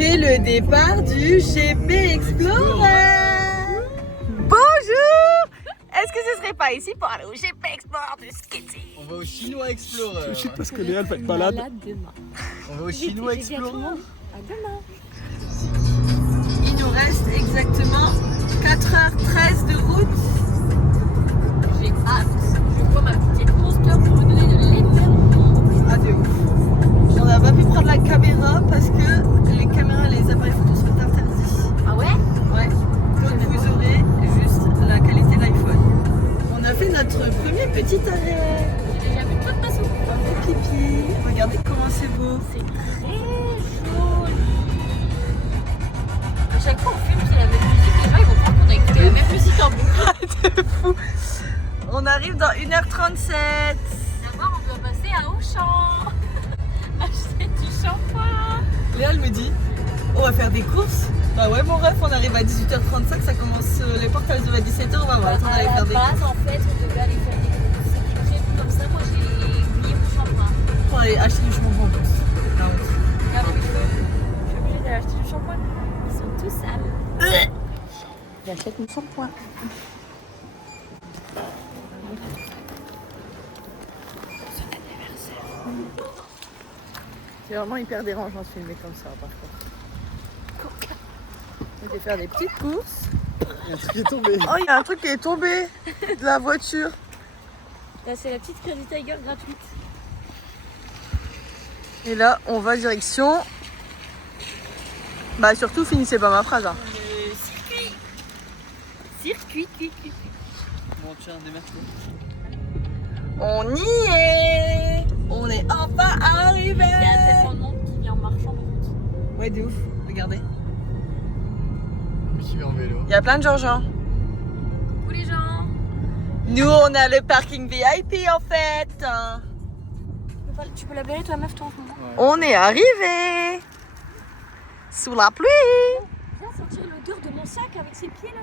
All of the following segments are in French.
C'est le départ du GP Explorer. Bonjour. Est-ce que ce serait pas ici pour aller au GP Explorer de skating? On va au Chinois Explorer. Je sais pas ce que Léa elle va être malade. Demain. On va au Chinois Explorer. À demain. Il nous reste exactement 4h13 de route. J'ai hâte. Je vois ma petite monster pour me donner de l'énergie. Ah de ouf. On n'a pas pu prendre la caméra parce que les caméras et les appareils photo sont interdits. Ah ouais? Ouais. Donc vous aurez juste la qualité de l'iPhone. On a fait notre premier petit arrêt. J'ai déjà vu plein de façons. Pipi. Regardez comment c'est beau. C'est très joli. À chaque fois on filme, c'est la même musique. Les gens ils vont croire qu'on a écouté la même musique en boucle. De fou. On arrive dans 1h37. D'abord on doit passer à Auchan. Acheter du shampoing. Léa elle me dit, on va faire des courses. Bah ouais mon ref, on arrive à 18h35, ça commence, les portes elles ouvrent à 17h, on va voir. À Attends, on va aller la faire des base courses. en fait on devait aller faire des courses. C'était prévu comme ça, moi j'ai mis au shampoing. On va aller acheter du shampoing en plus. Ah oui. Regarde mes cheveux. Je suis obligée d'aller acheter du shampoing. Ils sont tous sales. J'achète mon shampoing. C'est vraiment hyper dérangeant de filmer comme ça par contre. On va faire des petites courses. Il y a un truc qui est tombé. Oh, il y a un truc qui est tombé de la voiture. Là c'est la petite Credit Tiger gratuite. Et là, on va direction. Bah surtout, finissez pas ma phrase. Hein. Le circuit. Circuit. Bon tiens, démerde-toi. On y est. On est enfin arrivé. Il y a tellement de monde qui vient en marchant. Ouais, de ouf. Regardez. Mais qui va en vélo. Il y a plein de gens. Coucou les gens. Nous, on a le parking VIP en fait. Tu peux la balayer toi meuf toi en ce moment? On est arrivé. Sous la pluie. Viens sentir l'odeur de mon sac avec ses pieds là.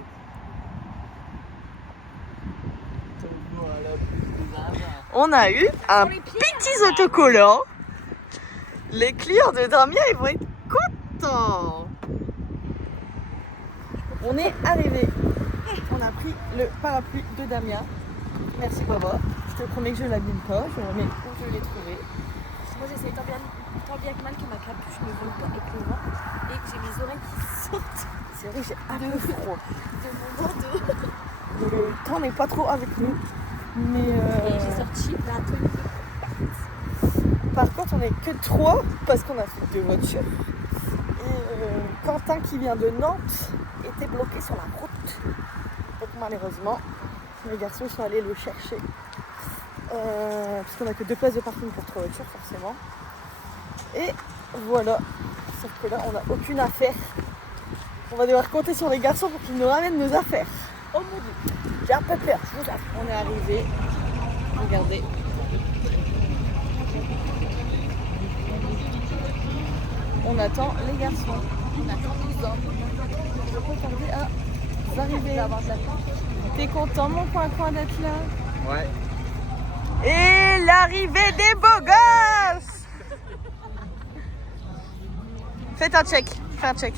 On a eu un Sur les pieds, petits autocollants. Les clients de Damien, ils vont être contents. On est arrivé. On a pris le parapluie de Damien. Merci papa. Je te promets que je l'abîme pas. Je le remets où je l'ai trouvé. Moi j'essaye tant bien que mal que ma capuche ne vole pas avec le vent et que j'ai mes oreilles qui sortent C'est vrai, j'ai un peu froid. de mon bandeau. Le temps n'est pas trop avec nous. Mais Et j'ai sorti la tenue. par contre, on n'est que 3 parce qu'on a fait 2 voitures. Et Quentin qui vient de Nantes était bloqué sur la route. Donc malheureusement, les garçons sont allés le chercher. Parce qu'on n'a que 2 places de parking pour 3 voitures forcément. Et voilà. Sauf que là, on n'a aucune affaire. On va devoir compter sur les garçons pour qu'ils nous ramènent nos affaires. Oh mon dieu, j'ai un peu peur. Je vous assure. On est arrivé. Regardez. On attend les garçons. On attend les hommes. Je peux tarder à arriver. T'es content mon coin d'être là? Ouais. Et l'arrivée des beaux gosses. Faites un check. Fais un check.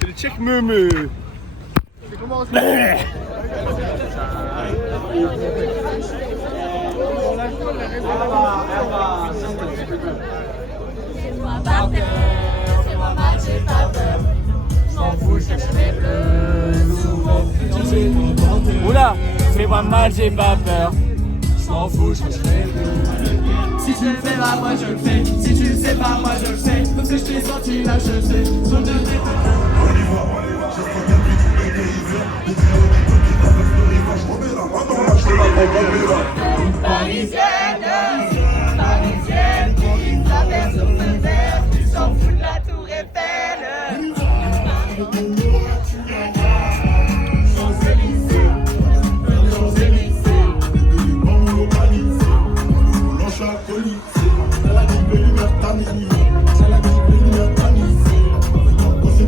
C'est le check meumeux. C'est comment on se met? C'est-moi pas peur, c'est-moi mal, j'ai pas peur. Je m'en fous, je cherche mes bleus sous mon fusil. Oula, fais-moi mal, j'ai pas peur. Je m'en fous, je cherche mes bleus. Si tu le fais pas, moi je le fais. Si tu le sais pas, moi je le sais. Parce que je t'ai senti là, je sais. Sur le dé- Parisienne, parisienne, qui traverse au feu vert, tu s'en fous de la tour Eiffel. Champs-Élysées, Champs-Élysées.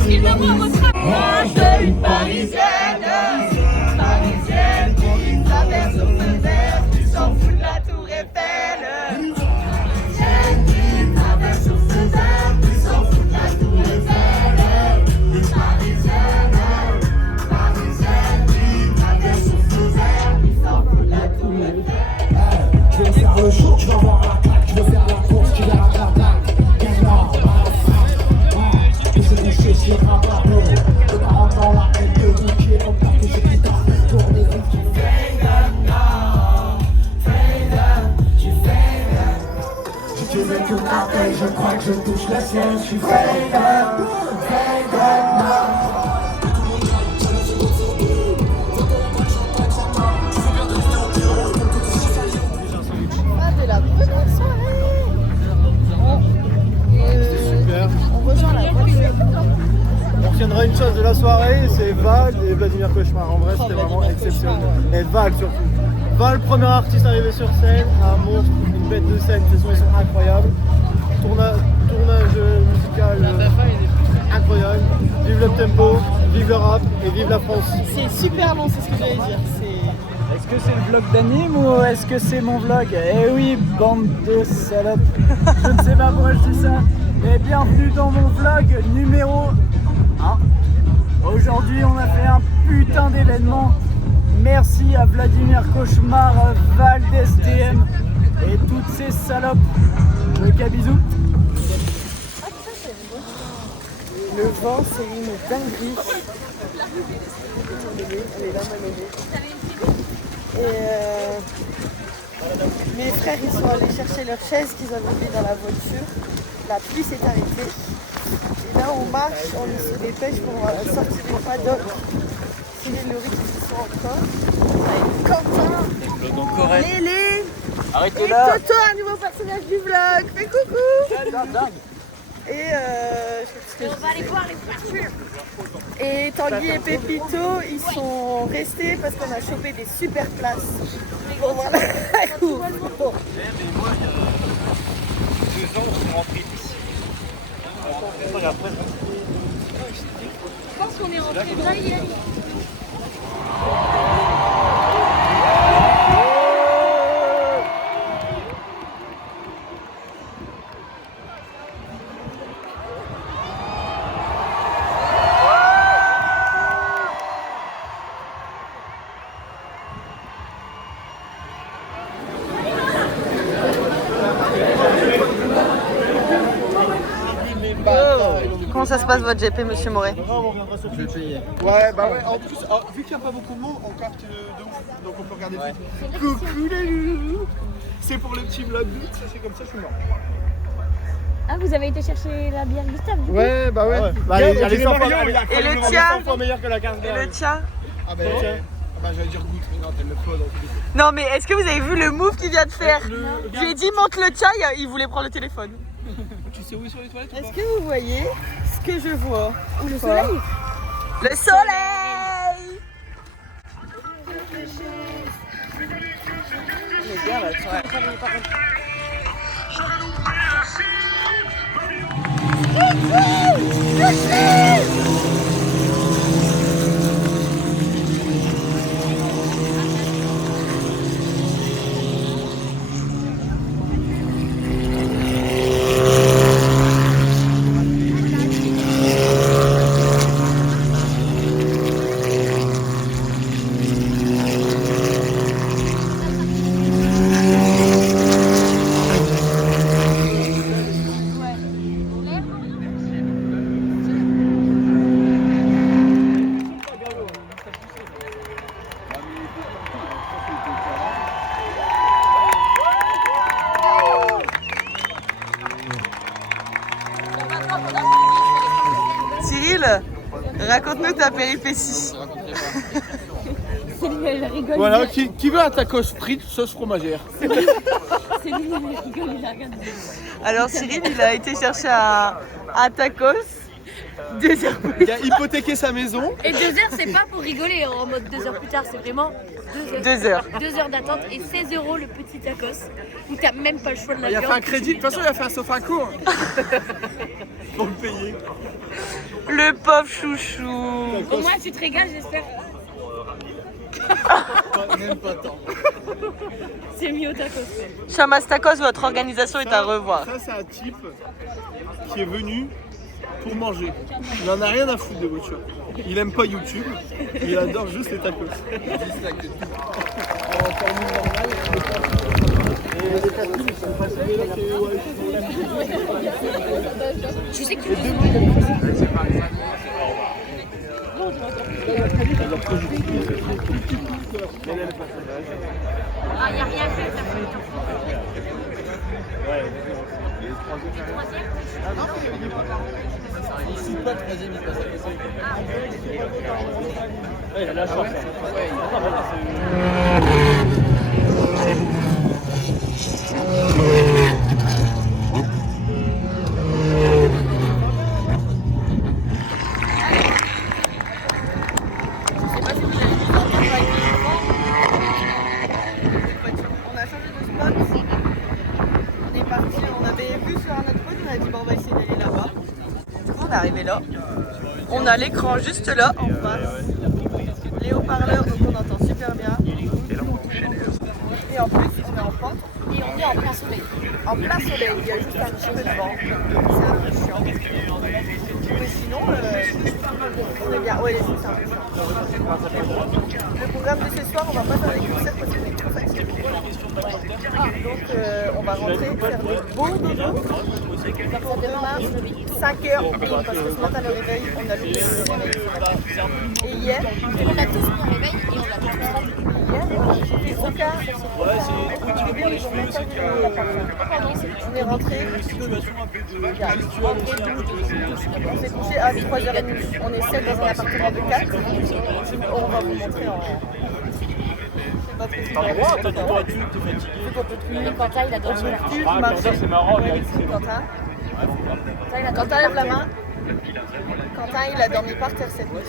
Il me voit votre Moi je veux une parisienne, parisienne, qui traverse au feu vert, tu s'en fous de la tour Eiffel. crois que je touche le ciel, je suis Vader, De la première soirée. Super. On rejoint la voiture. On retiendra une chose de la soirée, c'est Val et Vladimir Cauchemar. En vrai, c'était Vladimir vraiment Cauchemar, exceptionnel. ouais. Et Val surtout. Val, premier artiste arrivé sur scène, un monstre, une bête de scène, ses sons ils sont incroyables. Tournage musical incroyable. Vive le tempo, vive le rap et vive la France. C'est super long, c'est ce que j'allais dire. Est-ce que c'est le vlog d'anime ou est-ce que c'est mon vlog? Eh oui, bande de salopes. Je ne sais pas pourquoi je dis ça. Et bienvenue dans mon vlog numéro 1. Aujourd'hui, on a fait un putain d'événement. Merci à Vladimir Cauchemar, Val d'STM et toutes ces salopes. Le bisous. Le vent, c'est une dinguerie. Elle est là, Manoné. Et mes frères, ils sont allés chercher leurs chaises qu'ils avaient oubliées dans la voiture. La pluie s'est arrêtée. Et là, on marche, on se dépêche pour sortir du paddock. Cyril Laurie qui y sont encore. Quentin, Lélé Arrêtez et là. Toto, un nouveau personnage du vlog. Fais coucou. Et on va aller voir les voitures. Et Tanguy et Pépito, ils sont restés parce qu'on a chopé des super places pour voir la course. Bon. Moi, il y a 2 ans, je suis rentré ici. Je pense qu'on est rentré là hier. Comment ça se passe votre GP, monsieur Moret? Je vais payer. Ouais, bah ouais, en plus, vu qu'il n'y a pas beaucoup de monde, on capte de ouf, donc on peut regarder tout. Coucou les loulous. C'est pour le petit vlog d'août, c'est comme ça, je suis mort. Ah, vous avez été chercher la bière Gustave du coup? Ouais, bah ouais. Bah, elle elle est est 100 Mario, fois, il a Et le tien? 100 fois meilleure que la carte Et le tien? Ah bah tiens. Ah bah j'allais dire goutte, mais non, t'aimes le faux dans tous les cas. Non mais est-ce que vous avez vu le move qu'il vient de faire? Le- Je lui ai dit monte le tien, il voulait prendre le téléphone. Tu sais où est sur les toilettes ou Est-ce pas? que vous voyez ce que je vois? Le soleil? Le soleil! Les gars là, tu vois. Cyril, raconte-nous ta péripétie. Céline, elle rigole. Voilà, qui veut un tacos frites sauce fromagère? Céline, elle rigole, il a regardé. Alors Cyril, il a été chercher un tacos. 2 heures plus Il a hypothéqué sa maison. Et 2 heures, c'est pas pour rigoler en mode 2 heures plus tard, c'est vraiment 2 heures. 2 heures. 2 heures d'attente et 16 € le petit tacos où t'as même pas le choix de la Il a viande. fait un crédit, de toute façon il a fait un sofa court. Pour le payer. Le pauvre chouchou. Au moins, tu te régales, j'espère. Même pas tant. C'est mieux au tacos. Chamas Tacos, votre organisation est à revoir. Ça c'est un type qui est venu pour manger. Il n'en a rien à foutre de votre choix. Il aime pas YouTube, il adore juste les tacos. Juste la queue. Tu sais que Ah, y a rien à faire. Ici, pas troisième, il passe à côté. Ouais, il a la chance. On a changé de spot. On est parti, on avait vu sur notre route, on a dit bon, on va essayer d'aller là-bas. Du coup, on est arrivé là. On a l'écran juste là en face. Les haut-parleurs, donc on entend super bien. Et en plus, on est en pente. Et on est en plein soleil. En plein soleil, il y a juste un petit peu de vent. C'est un peu chiant. Mais sinon, on est bien. Ouais, les c'est un peu chiant. Le programme de ce soir, on va pas faire les concerts parce qu'on est trop fatigués. Donc, on va rentrer, faire des beaux dodos. Pour demain, 5h, parce que ce matin, le réveil, on a loupé le réveil ce matin. Et hier, On a tous mis un réveil et on l'a tous raté. j'ai fait aucun. On est rentré. On s'est couché à 3h30. On est 7 dans un appartement de 4. On va vous montrer en. T'as le droit, t'as dit toi, tu t'es fatigué. Mais Quentin, il a dormi là. Ah, comme ça, c'est marrant, il y a Quentin, Quentin, lève la main. Quentin, il a dormi par terre cette nuit.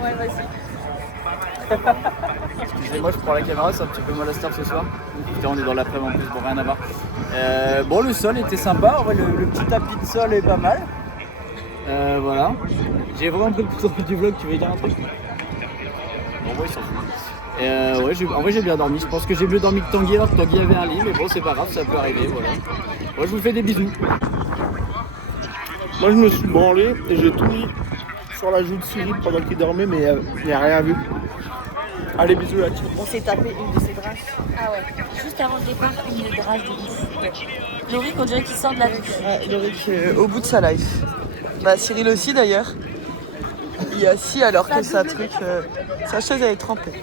Ouais, vas-y. Excusez-moi, je prends la caméra, c'est un petit peu mal à star ce soir. Putain, on est dans l'après-midi en plus, bon, rien à voir. Bon, le sol était sympa, en vrai, le petit tapis de sol est pas mal. Voilà. J'ai vraiment pris le plus du vlog, tu veux dire un truc? Bon, ouais, il s'en fout. Ouais, en vrai, j'ai bien dormi. Je pense que j'ai mieux dormi que Tanguy alors que Tanguy avait un lit, mais bon, c'est pas grave, ça peut arriver, voilà. Moi, je vous fais des bisous. Moi je me suis branlé et j'ai tout mis sur la joue de Cyril pendant qu'il dormait, mais il n'y a rien vu. Allez, bisous là-dessus. On s'est tapé une de ses draches. Ah ouais. Juste avant le départ, une drache de 10. Lorik, on dirait qu'il sort de la douche. Ouais, Lorik, au bout de sa life. Bah, Cyril aussi d'ailleurs. Il est assis alors que sa chaise elle est trempée.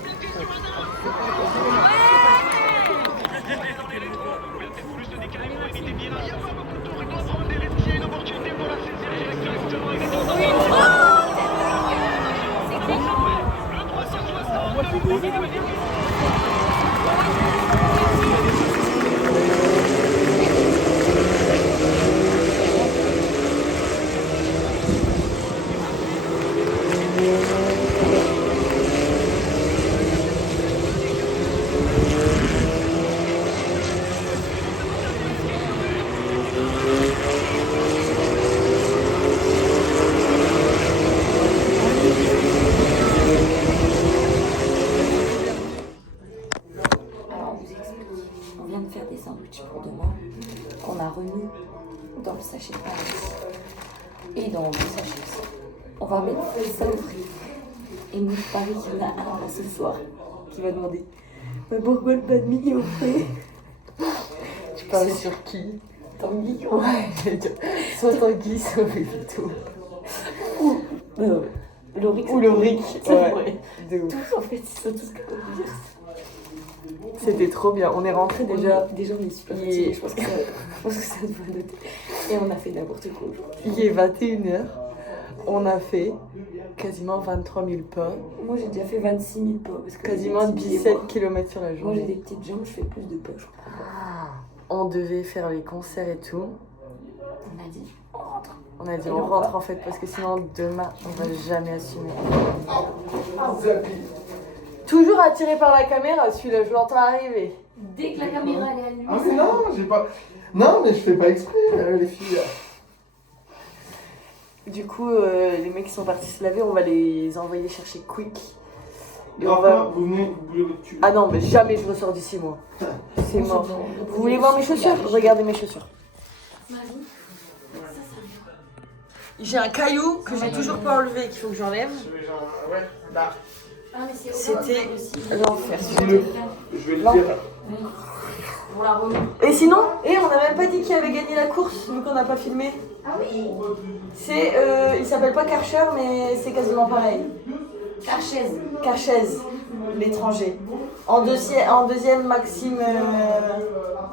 On vient de faire des sandwichs pour demain qu'on a remis dans le sachet de Paris et dans le sachet aussi. On va mettre ça au frais. Et nous, Paris, il y en a un ce soir qui va demander mais pourquoi le pas de midi au frais? Tu parles sur qui? Tanguy? Ouais, soit Tanguy, soit Pépito. Ou Lorik. Ou Lorik, ouais. De ouf. Tous en fait, ils sont tous capables de dire ça. C'était trop bien. On est rentré déjà. Déjà, on est super fatigués. Je pense que ça doit noter. Et on a fait n'importe quoi aujourd'hui. Il est 21h. On a fait quasiment 23 000 pas. Moi, j'ai déjà fait 26 000 pas. Parce que Quasiment 17 km sur la Moi, journée. j'ai des petites jambes, je fais plus de pas, je crois. On devait faire les concerts et tout. On a dit, on rentre. On a dit on rentre en fait parce que sinon demain on va jamais assumer. Toujours attiré par la caméra, celui-là, je l'entends arriver. Dès que la caméra elle est allumée. Ah mais non, j'ai pas. Non mais je fais pas exprès les filles. Du coup, les mecs qui sont partis se laver, on va les envoyer chercher Quick. Et on va... Vous venez, vous voulez votre tuer. Ah non, mais jamais je ressors d'ici moi. C'est mort. Vous voulez voir mes chaussures? Regardez mes chaussures. J'ai un caillou que j'ai toujours pas enlevé et qu'il faut que j'enlève. Ouais, bah. C'était l'enfer. Je vais le dire. Et sinon, on n'a même pas dit qui avait gagné la course, vu qu'on n'a pas filmé. Ah oui. C'est, il s'appelle pas Karcher, mais c'est quasiment pareil. Karchez, l'étranger. En deuxième, Maxime.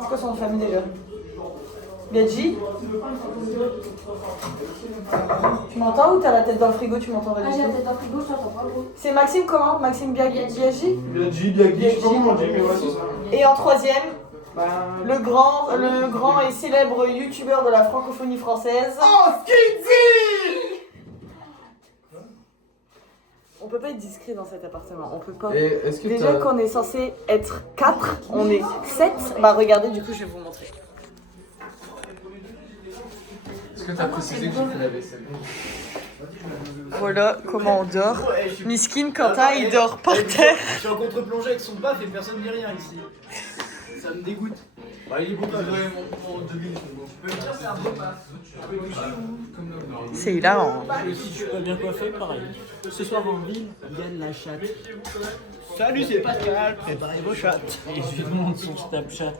C'est quoi son nom de famille déjà? Biaggi? Tu m'entends ou t'as la tête dans le frigo, tu m'entends? Ah, j'ai la tête dans le frigo, je t'entends pas gros. C'est Maxime comment? Maxime Biaggi? Biaggi, je sais pas comment on dit, mais ouais, c'est ça. Et en troisième, le grand et célèbre youtubeur de la francophonie française. Oh, Skidzy! On peut pas être discret dans cet appartement, on peut pas. Et est-ce que Déjà qu'on est censé être 4, on est 7. Bah regardez, du coup je vais vous montrer. Est-ce que t'as précisé que tu fais la vaisselle? Voilà comment on dort. Miskin Quentin il dort par terre. Je suis en contre-plongée avec son paf et personne ne dit rien ici. Ça me dégoûte. Bah, il est beau, C'est hilarant. Si tu suis pas bien coiffé, pareil. Ce soir en ville, gagne la chatte. Salut, c'est Pascal, préparez vos chattes. Et je lui demande son Snapchat.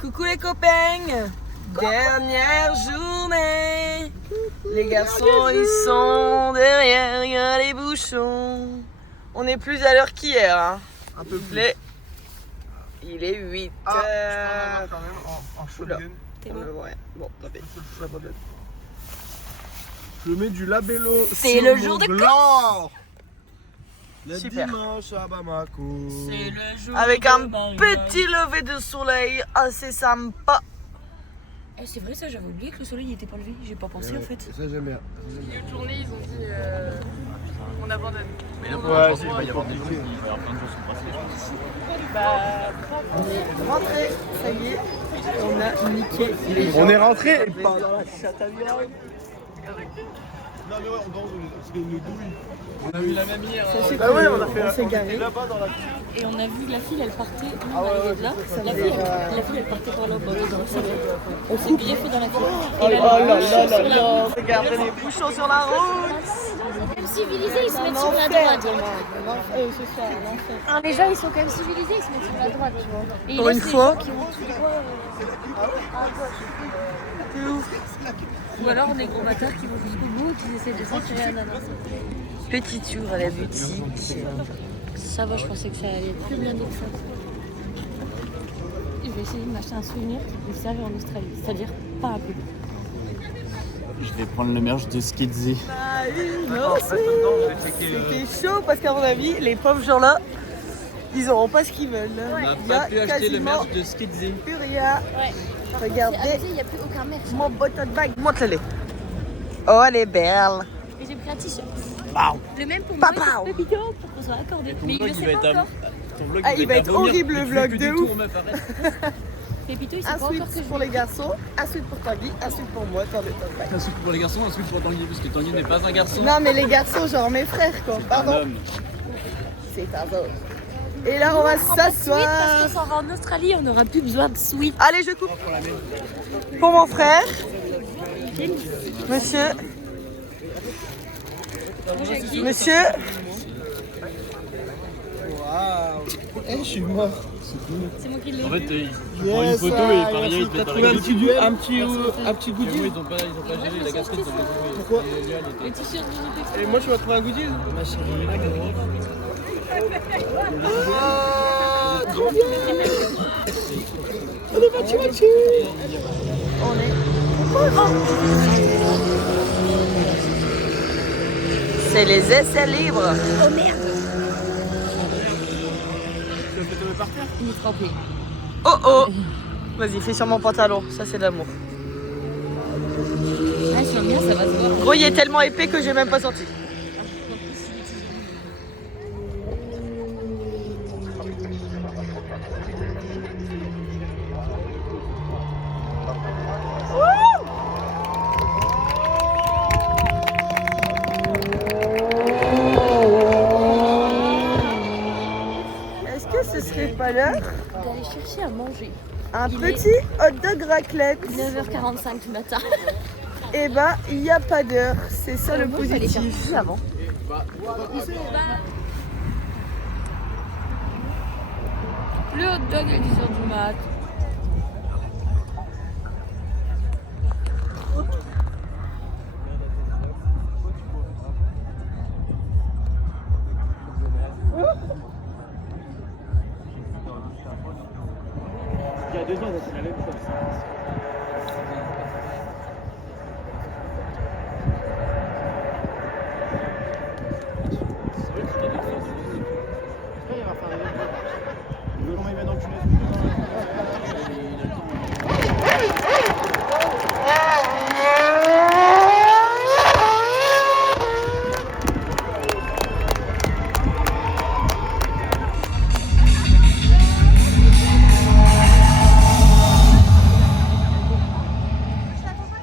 Coucou les copains. Dernière journée. Les garçons ils sont derrière, il y a les bouchons. On est plus à l'heure qu'hier hein. Un peu plus. Il est 8 Ah, heures. je quand même en shotgun. Ouais, bon, tant pis. J'abandonne. Je mets du labello. C'est sur le mon jour de gland. Le Super. dimanche à Bamako. C'est le jour Avec de un Marie-Noël. petit lever de soleil assez sympa. Eh, c'est vrai ça, j'avais oublié que le soleil était pas levé, j'ai pas pensé en fait. Ça j'aime bien. Une journée, ils ont dit on abandonne. Mais là, Ouais, il va y avoir des jours, il va y avoir plein de jours sont passés, je pense. On est rentré, ça y est. On a niqué les gens. On est rentré. Dans la chatte à viande. Non mais ouais, on danse parce que nous douilles. On a eu la même hier. Ah ouais, on a fait On s'est garé. là-bas dans la Et on a vu que la fille elle partait, on ouais, arrivait de là, ça la faisait fille, pas- la fille elle partait par là, on s'est griffé dans la fille. Oh là là là là là. Regardez les bouchons sur la route. Même civilisés, ils se mettent sur la L'enfer droite. demain. Ce soir, l'enfer. Ah, les gens, ils sont quand même civilisés, ils se mettent sur la droite, tu vois. Et ils Pour une laissent les fois. gens qui ont tout droit. C'est ouf. Ou alors les gros bâtards qui vont jusqu'au bout, qui essaient de s'enferrer un ananas. Petit tour à la boutique. Ça va, je pensais que ça allait être plus blindé que ça. Je vais essayer de m'acheter un souvenir qui peut servir en Australie, c'est-à-dire pas un peu. Je vais prendre le merch de Skidzy. Ah oui, non, c'était chaud parce qu'à mon avis, les pauvres gens-là, ils n'auront pas ce qu'ils veulent. On n'a Il y a pas pu acheter le quasiment merch de Skidzy. plus rien. Ouais. C'est Regardez abusé, il n'y a plus aucun merch. mon bottle bag. Montre-les. Oh, elle est belle. Et j'ai pris un t-shirt. Waouh. Le même pour moi. Papa. Le vidéo pour qu'on soit accordé. Ton Mais il vlog, le il sait va pas être encore. ton vlog, Ah, il va à être vomir. horrible, le Mais tu vlog, fais de plus du ouf. tout, meuf, arrête. Pépito, il sait pas Ensuite encore que je pour les garçons, ensuite pour Tanguy, ensuite pour moi dans le tote bag. Ensuite pour les garçons, ensuite pour Tanguy, parce que Tanguy n'est pas un garçon. Non mais les garçons, genre mes frères quoi, Un pardon. homme. C'est un homme. Et là on va Parce qu'on s'asseoir. s'en va en Australie, on n'aura plus besoin de sweet. Allez je coupe. Pour mon frère. Monsieur. Monsieur. Waouh. Eh, je suis mort. C'est moi qui l'ai. En fait, il Yes, prend une photo et pareil, il te met dans la un gueule. petit goodie. Ils ont pas géré la casquette sur les couilles. Pourquoi Le t-shirt Et moi, je vais trouver un goodie. Ma chérie. Trop bien. On est match. On est. C'est les essais libres. Oh merde. Il est trempé. Oh oh. Vas-y, fais sur mon pantalon. Ça c'est de l'amour. Ah, je bien, ça va se voir. Gros, il est tellement épais que j'ai même pas senti. Est-ce que ce serait pas l'heure D'aller chercher à manger. un Il petit hot dog raclette? 9h45 du matin. Eh ben, il n'y a pas d'heure. C'est ça le Moi, il fallait faire positif. plus avant. Le hot dog à 10h du mat. y a 2 ans, on a fait la même chose. Comment il va dans le tunnel?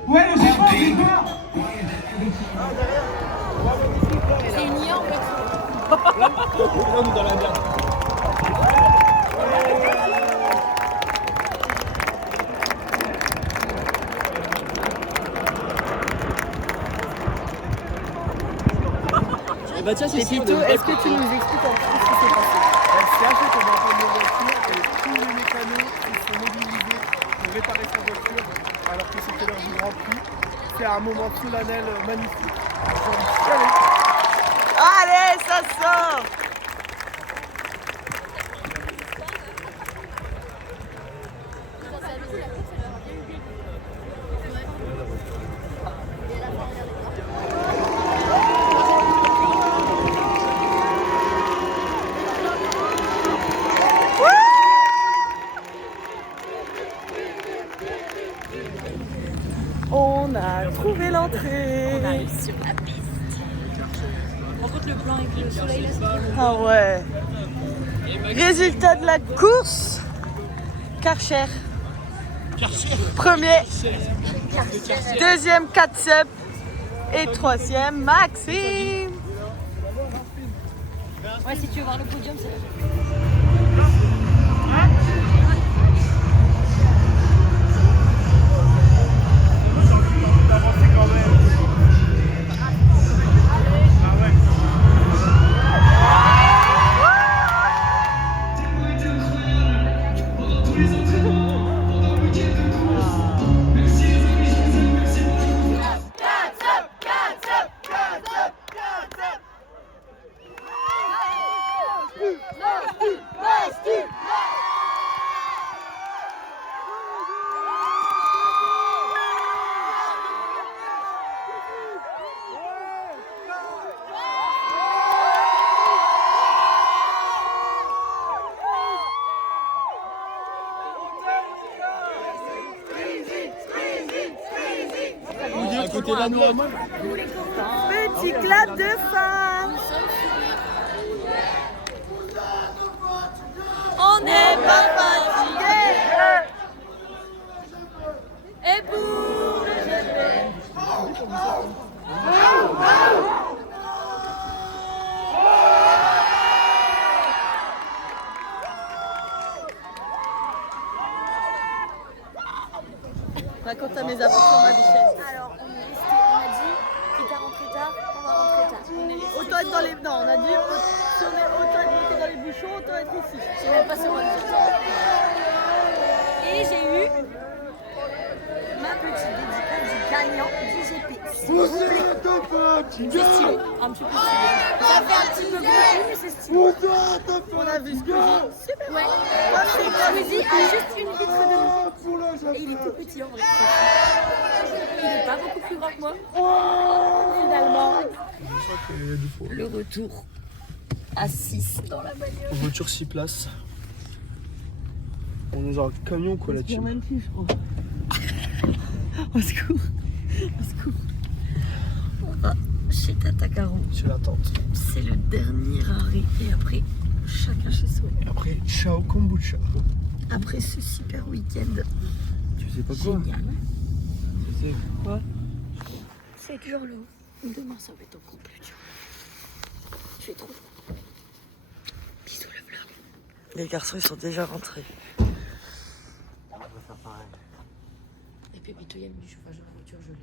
Ouais, le géant, c'est quoi? C'est une IA en fait. Là, on est dans la merde. Bah tiens, c'est Pépito, est-ce que tu nous expliques un petit peu ce qui s'est passé? C'est assez qu'on a pas de voiture et tous les mécanos qui sont mobilisés pour réparer sa voiture alors que c'était l'heure du Grand Prix. C'est un moment solennel magnifique. J'ai envie de chialer. Allez, ça sort! On a trouvé l'entrée. On arrive sur la piste. Par contre, le plan avec le soleil là, c'est Ah ouais. Résultat de la course. Karcher. Premier. Deuxième, Katsep. Et troisième, Maxime. Ouais, si tu veux voir le podium, c'est là. Petit clap de fin. On n'est pas fatigué. Et pour le GP. Raconte à mes aventures, ma bichette. Alors, on est resté, on a dit, quitte à rentrer tard, on va rentrer tard. On est resté. Autant être dans les... Non, on a dit, si on est autant être bloqué dans les bouchons, autant être ici. Je sais même pas sur quoi nous sommes. Et j'ai eu ma petite dédicace du gagnant du GP. S'il vous plaît. C'est stylé, un petit peu stylé. Ça fait un petit peu beaucoup, mais c'est stylé. On a vu Squeezie. Super. Ouais. Squeezie a juste une litre de nous. Et il est tout petit en vrai. Il est pas beaucoup plus grand que moi. Finalement. Le retour à 6 dans la bagnole. Voiture 6 places. On nous a un camion quoi là-dessus. Au secours. Au secours. On va chez Tata Caro. C'est la tente. C'est le dernier arrêt. Et après, chacun chez soi. Et après, ciao kombucha. Après ce super week-end. Tu sais pas quoi? Génial. Tu sais quoi? C'est dur l'eau. Demain, ça va être encore plus dur. Je vais trop. Bisous le vlog. Les garçons, ils sont déjà rentrés. Et Pépito, il y a mis du chauffage dans la voiture, je l'aime.